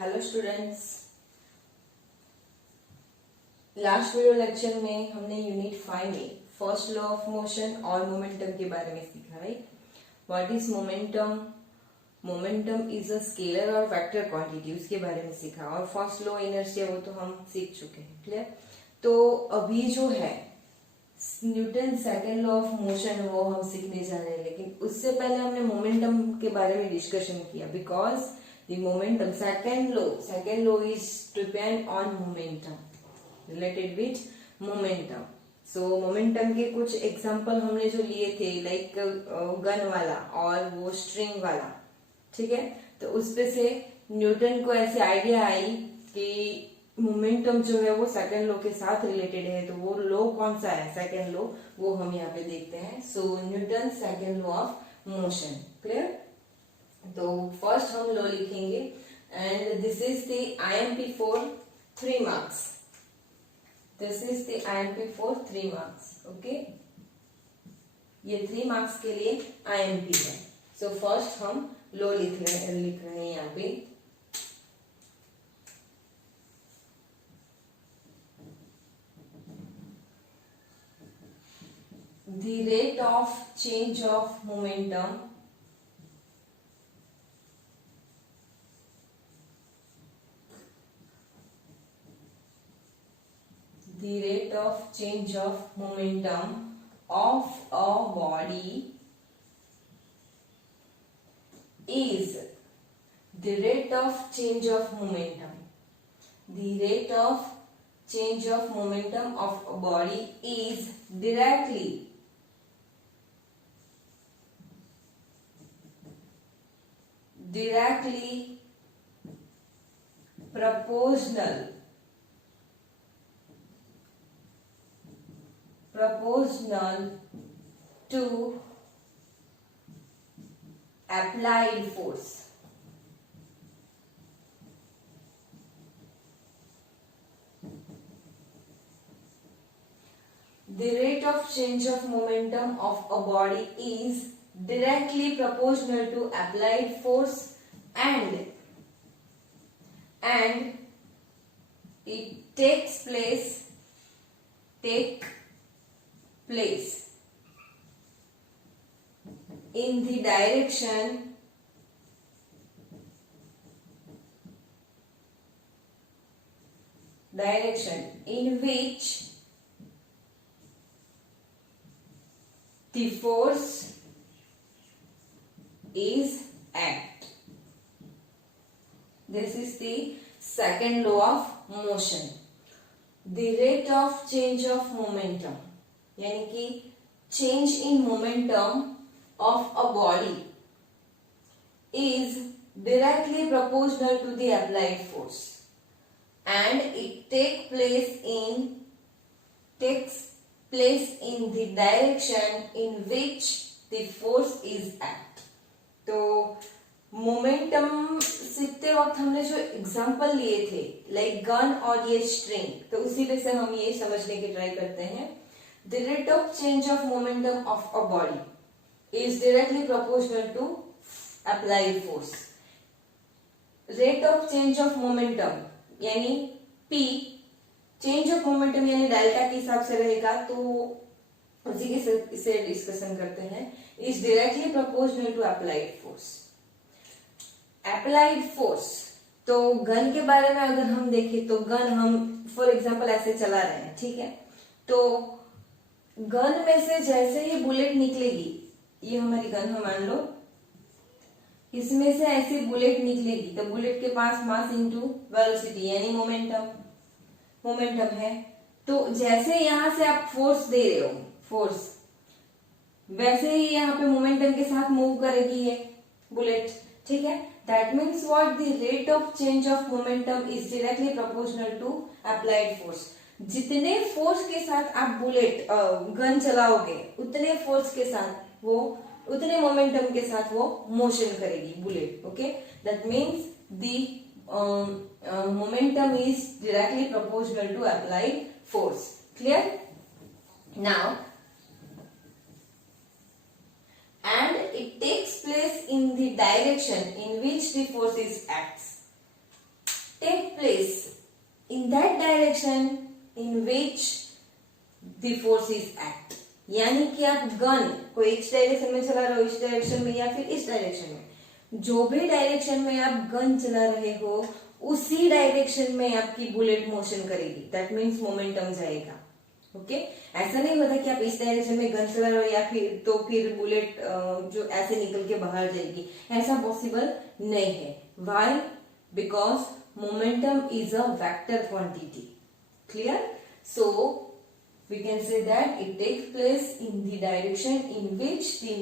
Hello students, last video lecture में हमने यूनिट 5 में फर्स्ट लॉ ऑफ मोशन और मोमेंटम के बारे में सीखा। Right, what is momentum? Momentum is a scalar और वेक्टर क्वांटिटी, उसके बारे में सीखा। और फर्स्ट लॉ इनर्शिया वो तो हम सीख चुके हैं। क्लियर? तो अभी जो है Newton second law of motion वो हम सीखने जा रहे हैं, लेकिन उससे पहले हमने मोमेंटम के बारे में डिस्कशन किया। Because the momentum, second law is depend on momentum, related with momentum. So momentum के कुछ एग्जांपल हमने जो लिए थे, लाइक गन वाला और वो स्ट्रिंग वाला, ठीक है। तो उस पे से न्यूटन को ऐसे आइडिया आई कि मोमेंटम जो है वो सेकंड लॉ के साथ रिलेटेड है। तो वो लॉ कौन सा है, सेकंड लॉ, वो हम यहाँ पे देखते हैं। So Newton second law of motion. Clear? तो फर्स्ट हम लॉ लिखेंगे and this is the IMP for 3 marks. This is the IMP for 3 marks. Okay, ये 3 मार्क्स के लिए IMP है। सो फर्स्ट हम लॉ लिख रहे हैं यहाँ पे। The rate of change of momentum the rate of change of momentum of a body is the rate of change of momentum. The rate of change of momentum of a body is directly proportional to applied force. The rate of change of momentum of a body is directly proportional to applied force and it takes place in the direction in which the force is act. This is the second law of motion. The rate of change of momentum, यानी कि change in momentum of a body is directly proportional to the applied force and it takes place in the direction in which the force is act. तो मोमेंटम सीखते वक्त हमने जो एग्जांपल लिए थे, like gun और ये स्ट्रिंग, तो उसी पे से हम ये समझने की ट्राई करते हैं। The rate of change of momentum of a body is directly proportional to applied force. Rate of change of momentum यानी P, चेंज ऑफ मोमेंटम यानी डेल्टा के हिसाब से रहेगा, तो उसी के से डिस्कशन करते हैं। Is directly proportional to applied force. Applied force, तो गन के बारे में अगर हम देखें तो गन हम फॉर एग्जांपल ऐसे चला रहे हैं, ठीक है। तो गन में से जैसे ही बुलेट निकलेगी, ये हमारी गन है मान लो, इसमें से ऐसी बुलेट निकलेगी तो बुलेट के पास मास इनटू वेलोसिटी यानी मोमेंटम है। तो जैसे यहां से आप फोर्स दे रहे हो, फोर्स, वैसे ही यहाँ पे मोमेंटम के साथ मूव करेगी ये बुलेट, ठीक है। That means what, the rate of change of momentum is directly proportional to applied force. जितने फोर्स के साथ आप बुलेट गन चलाओगे, उतने फोर्स के साथ वो, उतने मोमेंटम के साथ वो मोशन करेगी bullet. Okay, that means the momentum is directly proportional to applied force. Clear? Now and it takes place in the direction in which the force is acts. take place in that direction in which the force is act. यानी कि आप गन को इस डायरेक्शन में चला रहे हो, इस डायरेक्शन में या फिर इस डायरेक्शन में, जो भी डायरेक्शन में आप गन चला रहे हो उसी डायरेक्शन में आपकी बुलेट मोशन करेगी. दैट मीन्स मोमेंटम जाएगा. ओके ऐसा नहीं होता कि आप इस डायरेक्शन में गन चला रहे हो या फिर बुलेट जो ऐसे निकल के बाहर जाएगी. ऐसा पॉसिबल नहीं है. Why? Because momentum is a vector quantity. Clear? So we can say that it takes place in the direction in which the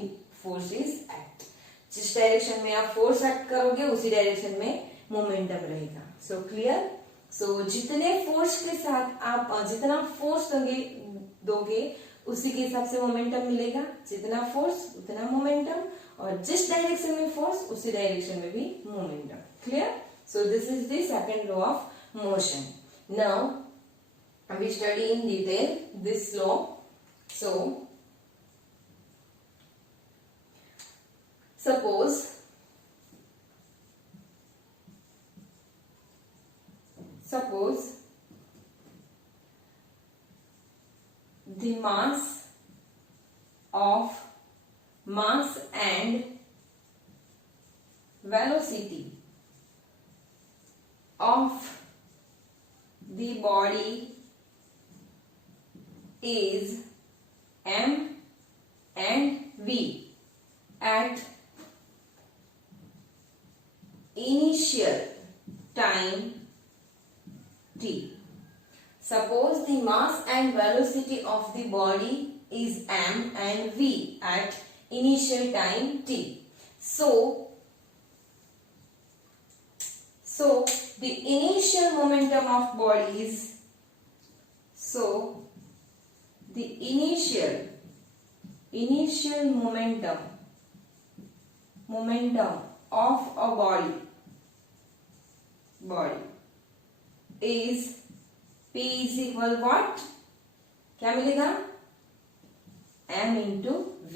force is act. जिस डायरेक्शन में आप फोर्स एक्ट करोगे उसी डायरेक्शन में मोमेंटम रहेगा. So clear? सो जितने फोर्स के साथ आप जितना फोर्स दोगे उसी के हिसाब से मोमेंटम मिलेगा. जितना फोर्स उतना मोमेंटम, और जिस डायरेक्शन में फोर्स उसी डायरेक्शन में भी momentum. Clear? So this is the second law of motion. Now we study in detail this law. So suppose the mass and velocity of the body is m and v at initial time t. Suppose the mass and velocity of the body is m and v at initial time t. So the initial momentum of bodies, the initial momentum of a body is P is equal what? क्या मिलेगा? M into V.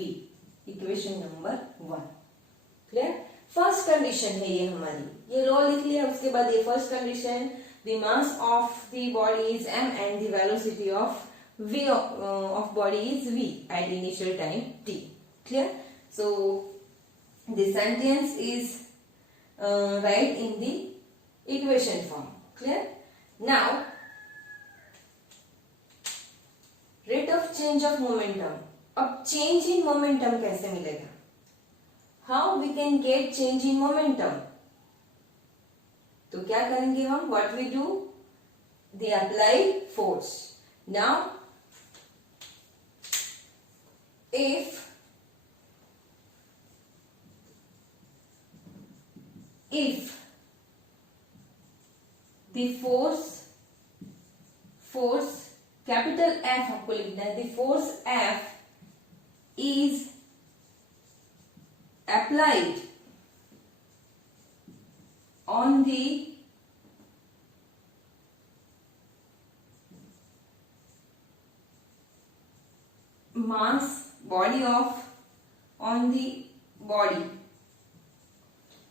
Equation number 1. Clear? First condition है ये हमारी. ये लॉ लिख लिया. उसके बाद ये first condition, the mass of the body is m and the velocity of v of body is v at initial time t. Clear? So the sentence is right in the equation form. Clear? Now rate of change of momentum. अब change in momentum कैसे मिलेगा? How we can get change in momentum? तो क्या करेंगे हम? What we do? The applied force. Now if the force capital F आपको लिखना है. The force F is applied on the mass body on the body.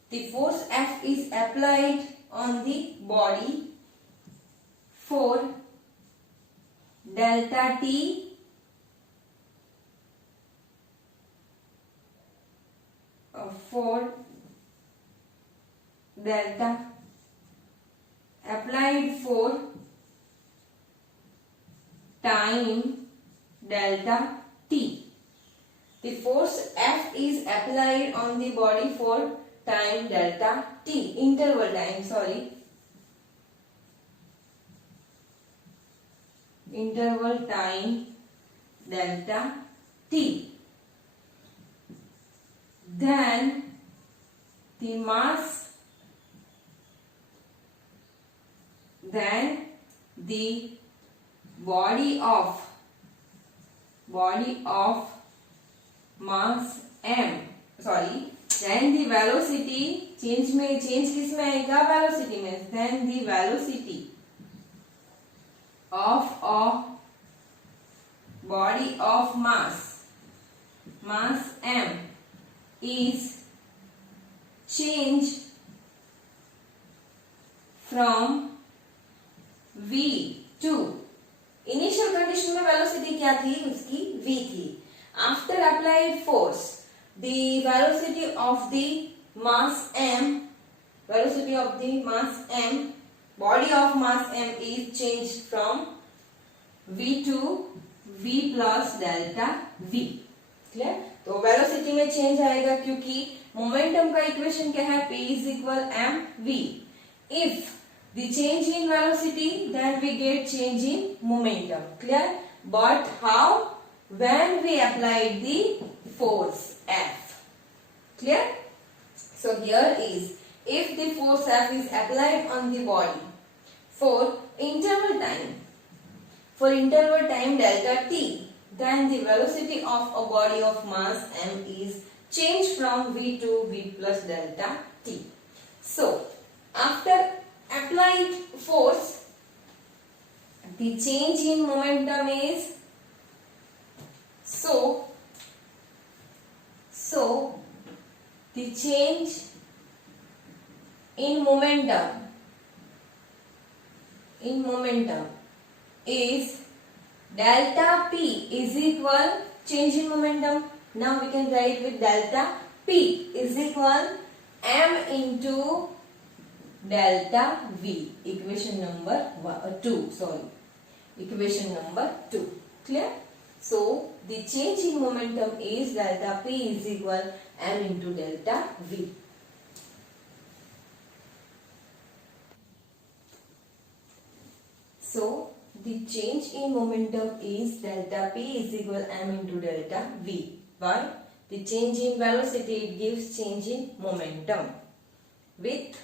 The force F is applied on the body for delta T applied for time delta T. The force F is applied on the body for time delta T. Interval time delta T. Then the mass, then the body of mass m, then the velocity, change किस में आएगा? velocity में. Then the velocity of a body of mass m is change from v to, initial condition में velocity क्या थी उसकी v थी. After applied force the velocity of the mass m, velocity of the mass m, body of mass m is changed from v to v plus delta v. Clear? तो वेलोसिटी में चेंज आएगा क्योंकि मोमेंटम का इक्वेशन क्या है, p is equal mv. If the change in velocity, then we get change in momentum. Clear? But how? When we applied the force F. Clear? So here is, if the force F is applied on the body for interval time delta t, then the velocity of a body of mass m is changed from v to v plus delta t. So after applied force, the change in momentum is so the change in momentum is delta p is equal change in momentum. Now we can write with delta p is equal m into delta v. Equation number 2. Equation number 2. Clear? So the change in momentum is delta p is equal m into delta v. So the change in momentum is delta p is equal m into delta v. Why? The change in velocity, it gives change in momentum with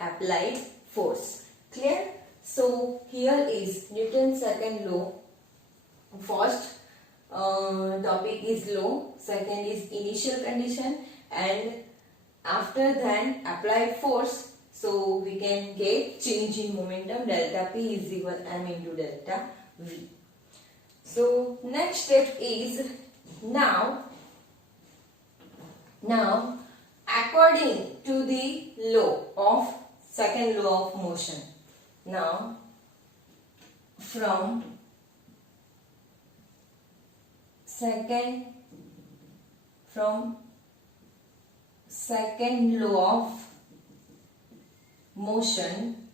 applied force. Clear? So here is Newton's second law. First topic is law, second is initial condition, and after then applied force. So we can get change in momentum, delta p is equal m into delta v. So next step is now according to the law of second law of motion. Now from second law of motion,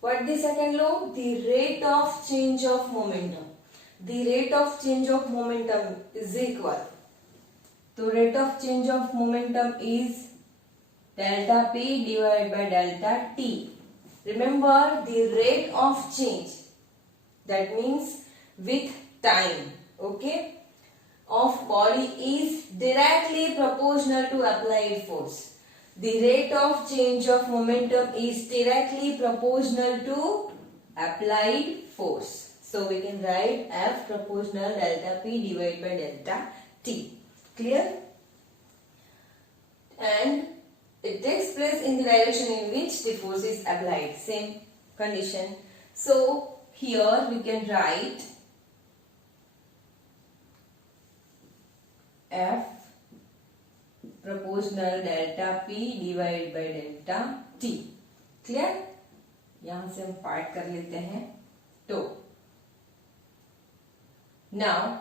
what the second law? The rate of change of momentum. The rate of change of momentum is equal. So rate of change of momentum is delta p divided by delta t. Remember the rate of change, that means with time, okay, of body is directly proportional to applied force. The rate of change of momentum is directly proportional to applied force. So we can write F proportional delta P divided by delta T. Clear? And it takes place in the direction in which the force is applied. Same condition. So here we can write F proportional delta P divided by delta T. Clear? यहां से हम पार्ट कर लेते हैं. तो now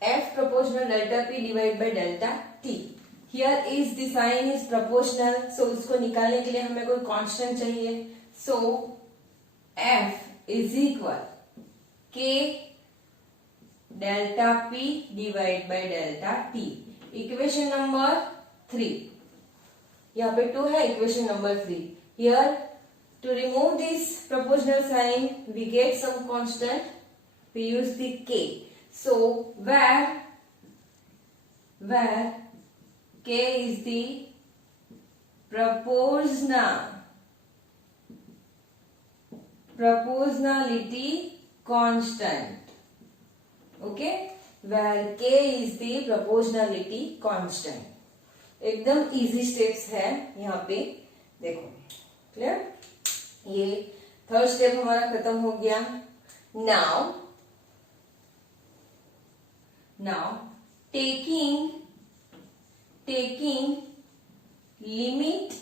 F proportional delta P divided by delta T. Here is the sign is proportional, so उसको निकालने के लिए हमें कोई कांस्टेंट चाहिए. So F is equal K delta P divided by delta T. Equation number 3. यहाँ पे 2 है, equation number 3. Here to remove this proportional sign we get some constant, we use the K. So where K is the proportionality constant. Okay, where K is the proportionality constant. एकदम easy steps है यहाँ पे, देखो. क्लियर? ये third step हमारा खत्म हो गया. Now taking limit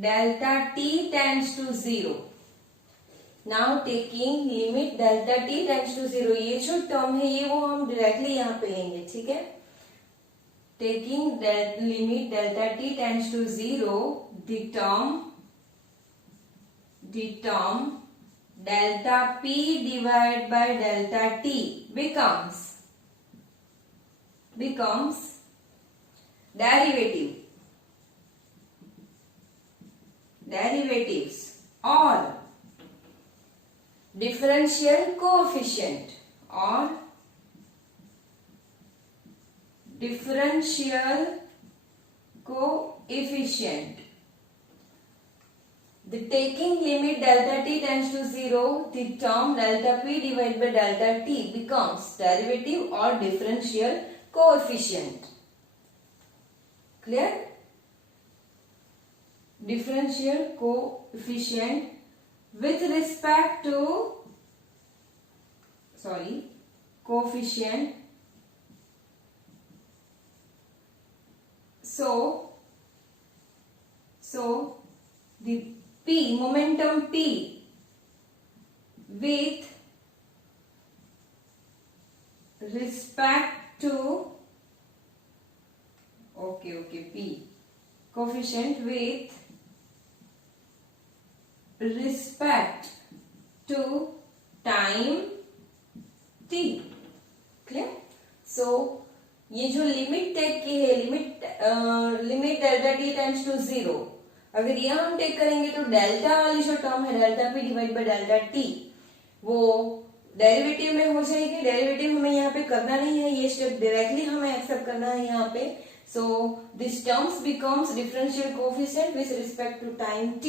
delta t tends to 0. Now taking limit delta t tends to 0, ये जो टर्म है ये वो हम डायरेक्टली यहाँ पे लेंगे, ठीक है. Taking limit delta t tends to 0, the term delta p divided by delta t becomes derivatives or differential coefficient The taking limit delta t tends to 0, the term delta p divided by delta t becomes derivative or differential coefficient. Clear? Differential coefficient with respect to coefficient. So the P, momentum P with respect to P coefficient with respect to time t. Clear? So ये जो limit take की है, limit delta t tends to 0, अगर ये हम टेक करेंगे तो डेल्टा वाली जो टर्म है delta P divide by delta T वो डेरिवेटिव में हो जाएगी. डेरिवेटिव हमें यहाँ पे करना नहीं है, ये स्टेप डायरेक्टली हमें एक्सेप्ट करना है यहाँ पे. So this terms becomes differential coefficient with respect to time t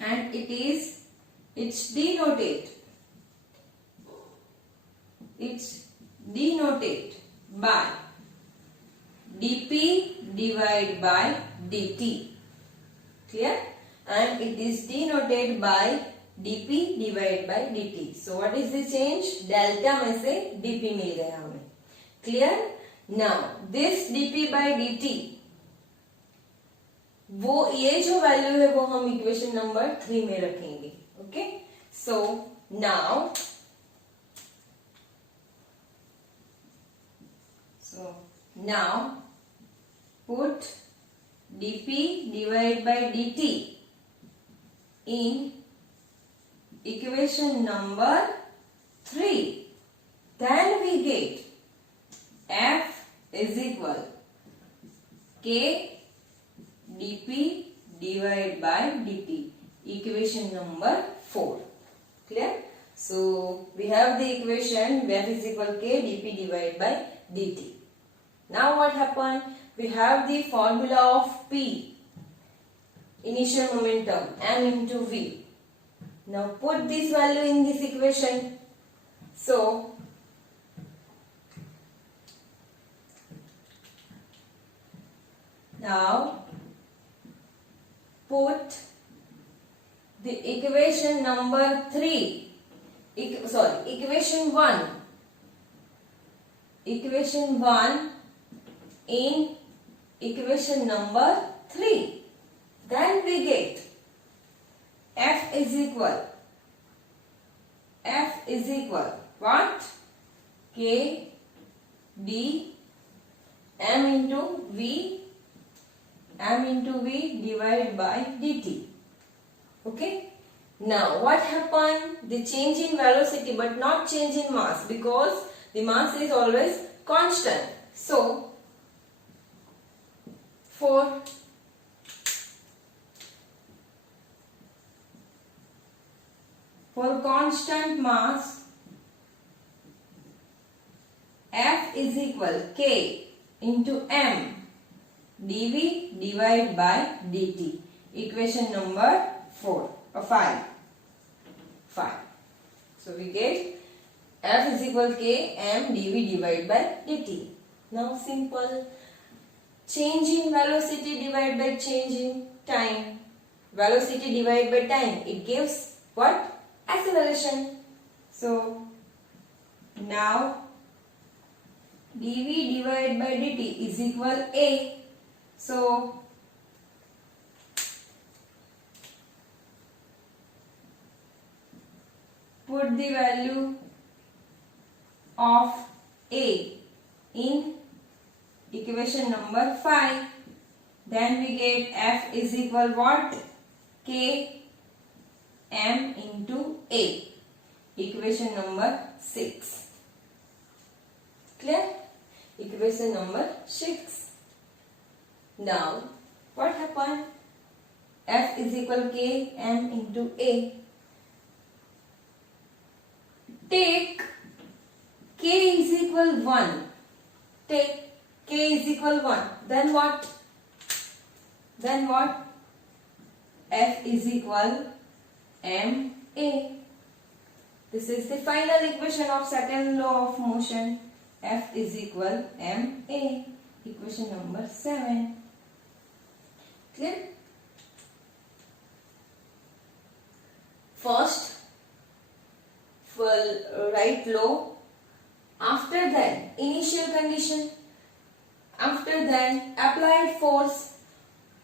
and it's denoted by dp divided by dt. Clear? And it is denoted by dp divided by dt. So what is the change? Delta में से dp मिल गया हमें. Clear? Now this dp by dt, वो ये जो वैल्यू है वो हम इक्वेशन नंबर 3 में रखेंगे. ओके, सो now put dp divided by dt in equation number 3. Then we get f is equal k dp divided by dt, equation number 4. Clear? So we have the equation f is equal k dp divided by dt. Now what happened? We have the formula of p, initial momentum, m into v. Now put this value in this equation. So now put the equation number 3, equation 1 in equation number 3. Then we get f is equal what? K d m into v divided by dt. Okay, now what happened? The change in velocity but not change in mass, because the mass is always constant. So for constant mass, f is equal k into m dv divided by dt, equation number 5. So we get f is equal k m dv divided by dt. Now simple, change in velocity divided by change in time. Velocity divided by time, it gives what? Acceleration. So now dv divided by dt is equal a. So put the value of a in equation number 5. Then we get f is equal what? K m into a. Equation number 6. Clear? Equation number 6. Now what happened? F is equal k m into a. Take k is equal 1. Take k is equal 1. Then what? Then what? F is equal ma. This is the final equation of second law of motion. F is equal ma. Equation number 7. Clear? First, write law. After that, initial condition. After that, applied force.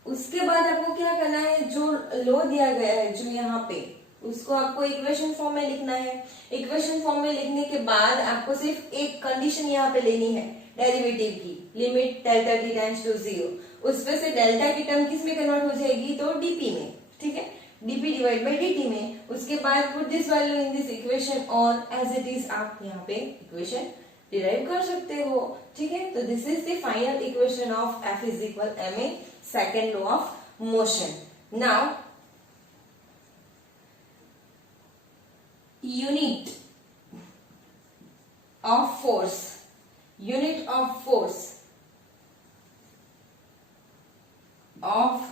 उसके बाद आपको क्या करना है? जो लॉ दिया गया है जो यहाँ पे, उसको आपको इक्वेशन फॉर्म में लिखना है. इक्वेशन फॉर्म में लिखने के बाद आपको सिर्फ एक कंडीशन यहाँ पे लेनी है डेरिवेटिव की, limit delta t tends to 0. उसमें से डेल्टा की टर्म किस में कन्वर्ट हो जाएगी? तो डीपी में. ठीक है, dp डिवाइड बाई dt में. उसके बाद put this value in this equation और एज इट इज आप यहाँ पे इक्वेशन डिराइव कर सकते हो. ठीक है, तो this is the final equation of f is equal ma, second law of motion. Now unit of force. Unit of force of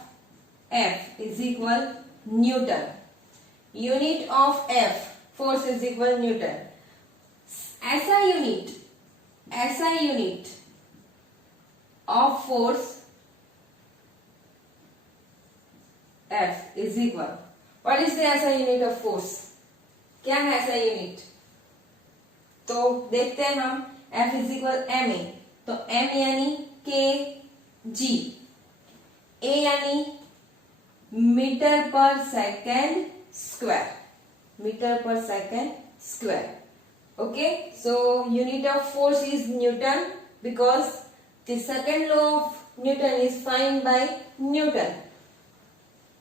f is equal Newton. Unit of F force is equal Newton. ऐसा unit of force F is equal. What is the ऐसा unit of force? क्या है ऐसा यूनिट? तो देखते हैं हम. F is equal ma. तो m यानी kg, a यानी metre per second square. Metre per second square. Okay, so unit of force is Newton because the second law of Newton is find by Newton.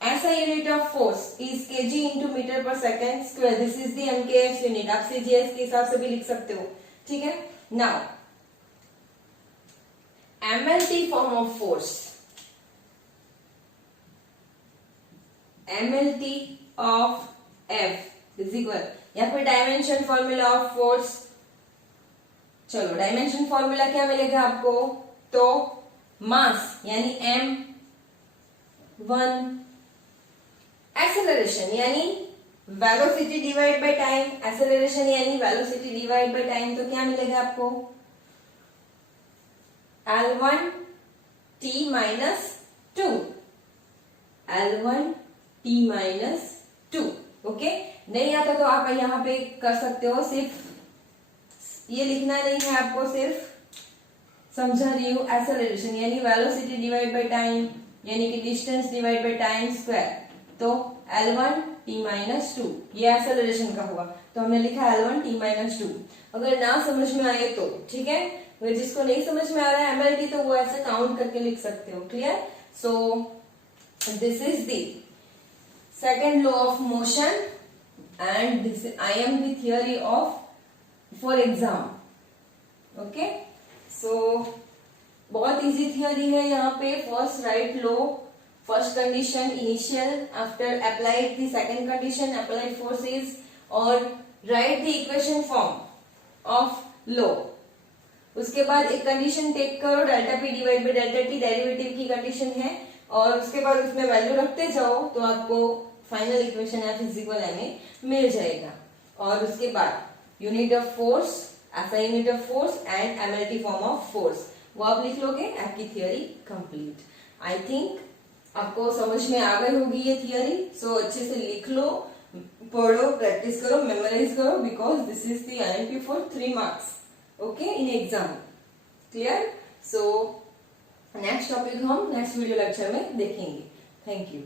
ऐसा unit of force is kg into metre per second square. This is the MKS unit. आप CGS के हिसाब से भी लिख सकते हो. ठीक है, now MLT form of force. MLT of F is equal, या फिर डायमेंशन फॉर्मूला ऑफ फोर्स. चलो, डायमेंशन फॉर्मूला क्या मिलेगा आपको? तो मास यानी m1, एक्सेलरेशन यानी velocity divide by time. Acceleration यानी वेलोसिटी डिवाइड बाय टाइम. तो क्या मिलेगा आपको? L1 t minus 2. L1 t minus 2. ओके, नहीं आता तो आप यहाँ पे कर सकते हो. सिर्फ ये लिखना नहीं है आपको, सिर्फ समझा रही हूँ. एक्सेलरेशन यानी वेलोसिटी डिवाइड बाय टाइम यानी कि distance divide by time square. तो L1 t माइनस 2 ये एक्सेलरेशन का हुआ. तो हमने लिखा L1 t माइनस 2. अगर ना समझ में आए तो ठीक है, जिसको नहीं समझ में आ रहा है MLT तो वो ऐसे काउंट करके लिख सकते हो. Clear? So this is the second law of motion and this I am the theory of for exam. Okay, so बहुत इजी थियरी है यहाँ पे. फर्स्ट राइट लो, first condition initial, after applied the second condition applied forces, और write the equation form of लो. उसके बाद एक कंडीशन टेक करो, delta P divide by delta T derivative की कंडीशन है, और उसके बाद उसमें वैल्यू रखते जाओ तो आपको final equation F is equal ma मिल जाएगा. और उसके बाद यूनिट ऑफ फोर्स, ऐसा unit of force and MLT form of force, वो आप लिख लोगे. आपकी थियरी कंप्लीट. आई थिंक आपको समझ में आ गई होगी ये थियरी. सो अच्छे से लिख लो, पढ़ो, प्रैक्टिस करो, मेमोराइज करो, because this is the IMP for 3 marks. Okay, in exam. Clear? So next topic हम नेक्स्ट वीडियो लेक्चर में देखेंगे. Thank you.